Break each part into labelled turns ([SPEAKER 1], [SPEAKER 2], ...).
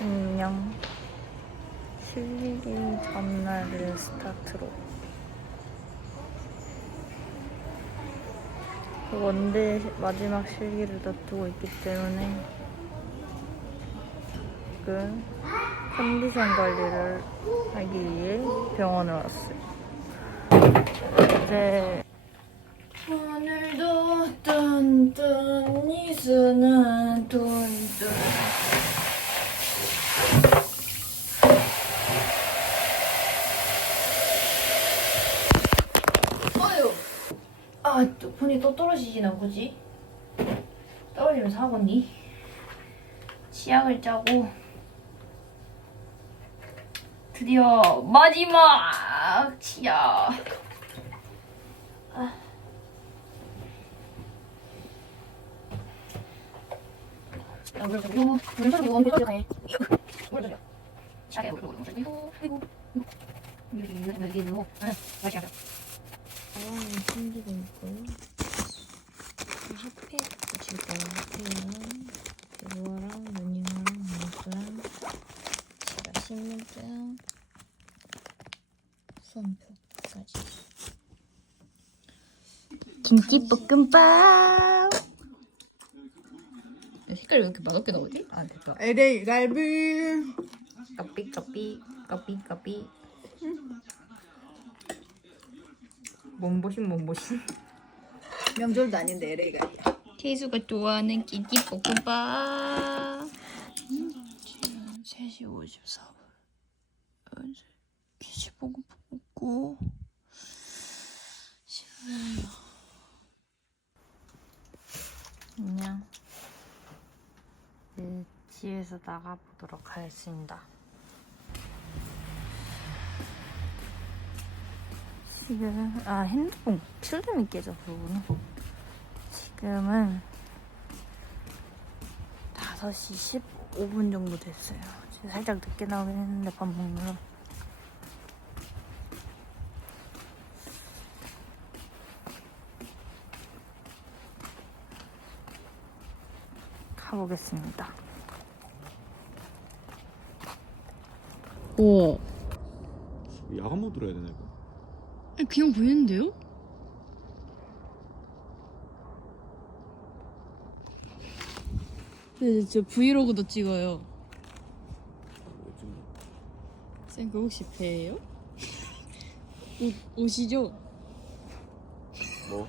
[SPEAKER 1] 안녕. 실리기 전날을 스타트로. 그 원대 마지막 실기를 놔두고 있기 때문에 지금 컨디션 관리를 하기 위해 병원에 왔어요. 이제 오늘도 뚠뚠 이수는 뚠뚠 어휴 아, 또 분이 또 떨어지지나 보지? 떨어지면 사고니? 치약을 짜고 드디어 마지막 치약 아. 야, 물 좀, 이거, 물 좀, 이거, 물 좀, 해. 물 좀, 치약에 물, 물, 물, 이거, 이거, 이거. 여기, 여기, 여기, 이거. 응, 다시 하자. 가방이 챙기고 있고요. 핫팩 붙일 거예요. 핫팩은 이거랑 러닝화랑 마스크랑 제가 신분증, 수험표까지. 김치볶음밥. 색깔이 왜 이렇게 맛없게 나오지? 아 됐다.
[SPEAKER 2] LA 갈비
[SPEAKER 1] 커피 커피 커피 커피. 몸보신 몸보신.
[SPEAKER 2] 명절도 아닌데 LA 갈비
[SPEAKER 1] 태수가 좋아하는 김치볶음밥. 3시 54분. 이제 김치볶음밥 먹고 싶어요. 안녕. 이제 집에서 나가보도록 하겠습니다. 지금 아 핸드폰 필름이 깨져서 그러구나. 지금은 5시 15분 정도 됐어요. 지금 살짝 늦게 나오긴 했는데 밥 먹느라. 가보겠습니다. 오,
[SPEAKER 3] 야간 모드로 해야 되나 이거?
[SPEAKER 1] 그냥 보이는데요? 네, 저 브이로그도 찍어요. 쌤, 그 혹시 배예요? 옷, 옷이죠?
[SPEAKER 3] 뭐?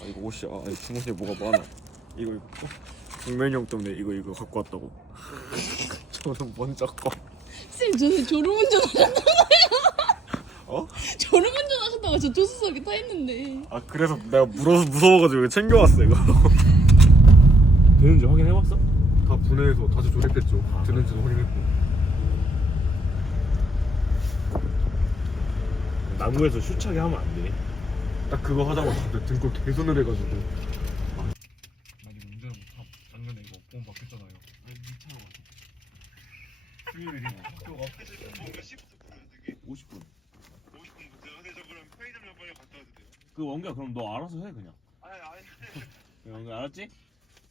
[SPEAKER 3] 아 이거 옷이 아 아니, 주머니에 뭐가 많아 이거 이거 국면이 형 때문에 이거 이거 갖고 왔다고 저는 먼저 거
[SPEAKER 1] 쌤, 저는 졸음 운전 하셨다고.
[SPEAKER 3] 어?
[SPEAKER 1] 졸음운전 하셨다고 저 조수석에 타 있는데.
[SPEAKER 3] 아 그래서 내가 물어서 무서워가지고 이거 챙겨왔어 이거. 되는지 확인해봤어? 다 분해해서 다시 조립했죠. 되는지도 확인했고.
[SPEAKER 4] 나무에서 슈차게 하면 안 돼.
[SPEAKER 3] 딱 그거 하다가 근데 등골 개손을 해가지고. 아니 운전을 못하고 작년에 이거 보험 받겠잖아요. 아니 미쳐요 수요일이 학교가
[SPEAKER 4] 50분.
[SPEAKER 5] 50분 근데 저 그럼 편의점 좀 빨리 갔다 와도 돼요?
[SPEAKER 4] 그 원기야 그럼 너 알아서 해 그냥.
[SPEAKER 5] 아니 아니
[SPEAKER 4] 그 원기 알았지?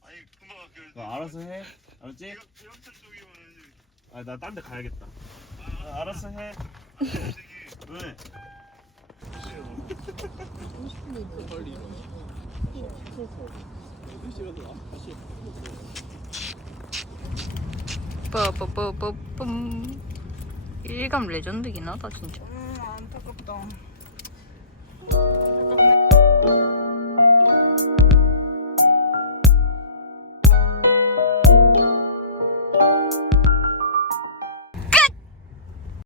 [SPEAKER 5] 아니 금방 갈게요
[SPEAKER 4] 너 알아서 해. 알았지?
[SPEAKER 5] 영천 쪽이면
[SPEAKER 4] 아 나 딴 데 가야겠다. 아, 알아서 해. 왜?
[SPEAKER 1] 빠빠빠빠뿜 일감 레전드긴 하다 진짜
[SPEAKER 2] 음 안타깝다 Thank you.